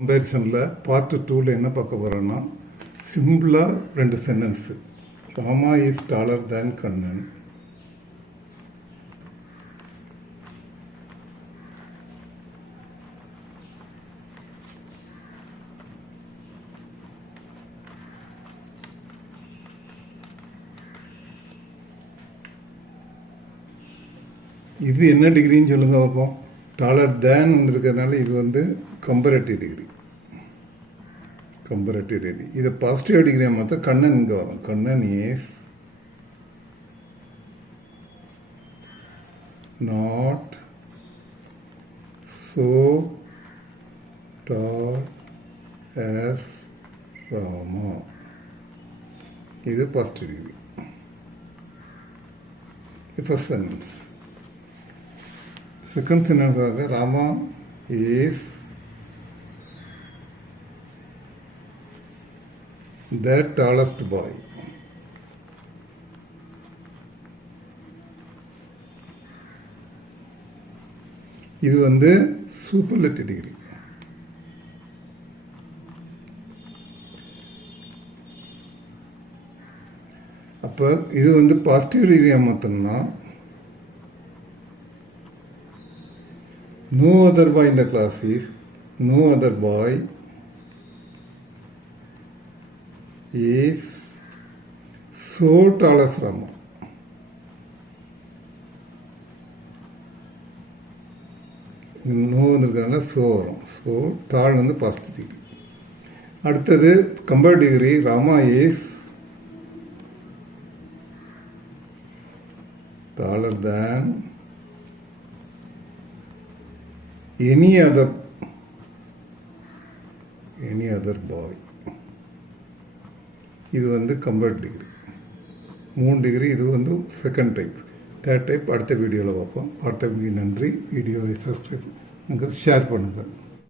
கம்பேரிசனில் part 2ல் என்ன பார்க்க போகிறோன்னா சிம்பிளாக 2 சென்டென்ஸு. ராமா இஸ் டாலர் தேன் கண்ணன். இது என்ன டிகிரின்னு சொல்லுங்க பார்ப்போம். டாலர் தேன் வந்துருக்கிறதுனால இது வந்து கம்பேரட்டிவ் டிகிரி. கம்பேரட்டிவ் டிகிரி இதை பாசிட்டிவ் டிகிரியாக மாற்ற கண்ணன் இங்கே வரும். Kannan is not so tall as Rama. இது positive degree. First sentence. Second சென்டென்ஸாக Rama is the tallest boy. இது வந்து சூப்பர்லேட்டிவ் டிகிரி. அப்போ இது வந்து பாசிட்டிவ் டிகிரியாக மாற்றோம்னா no other boy in the class is no other boy is so tall as Rama. No வந்துருக்கனால so வரும். ஸோ டால் வந்து பாசிட்டிவ் டிகிரி. அடுத்தது compare degree. Rama is taller than any other boy. இது வந்து கம்பேர்ட் டிகிரி. 3 டிகிரி. இது வந்து second type. Third type அடுத்த வீடியோவில் பார்ப்போம். அடுத்த நன்றி. வீடியோவை சப்ஸ்கிரைப் ஷேர் பண்ணுங்கள்.